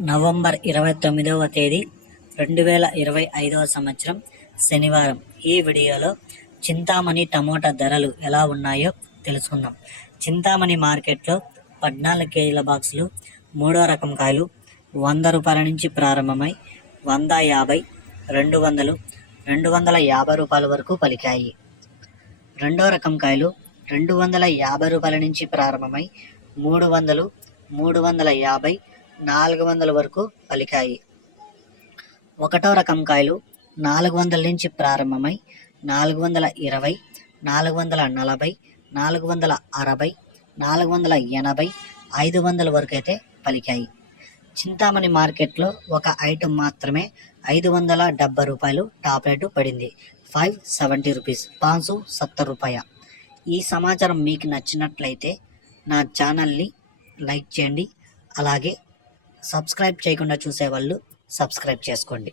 November ఇరవై తొమ్మిదవ తేదీ రెండు వేల ఇరవై ఐదవ సంవత్సరం శనివారం. ఈ వీడియోలో చింతామణి టమోటా ధరలు ఎలా ఉన్నాయో తెలుసుకుందాం. చింతామణి మార్కెట్లో పద్నాలుగు కేజీల బాక్సులు మూడో రకం కాయలు వంద రూపాయల నుంచి ప్రారంభమై వంద యాభై రెండు వందలు రెండు వందల యాభై రూపాయల వరకు పలికాయి. రెండో రకం కాయలు రెండు వందల యాభై రూపాయల నుంచి ప్రారంభమై మూడు వందలు మూడు వందల యాభై నాలుగు వందల వరకు పలికాయి. ఒకటో రకం కాయలు నాలుగు వందల నుంచి ప్రారంభమై నాలుగు వందల ఇరవై నాలుగు వందల నలభై నాలుగు వందల అరవై నాలుగు వందల ఎనభై ఐదు వందల వరకు అయితే పలికాయి. చింతామణి మార్కెట్లో ఒక ఐటమ్ మాత్రమే ఐదు వందల డెబ్బై రూపాయలు టాప్ రేటు పడింది. ఫైవ్ సెవెంటీ రూపీస్ పాన్సు సత్తర్ రూపాయ. ఈ సమాచారం మీకు నచ్చినట్లయితే నా ఛానల్ని లైక్ చేయండి. అలాగే సబ్స్క్రైబ్ చేయకుండా చూసేవాళ్ళు సబ్స్క్రైబ్ చేసుకోండి.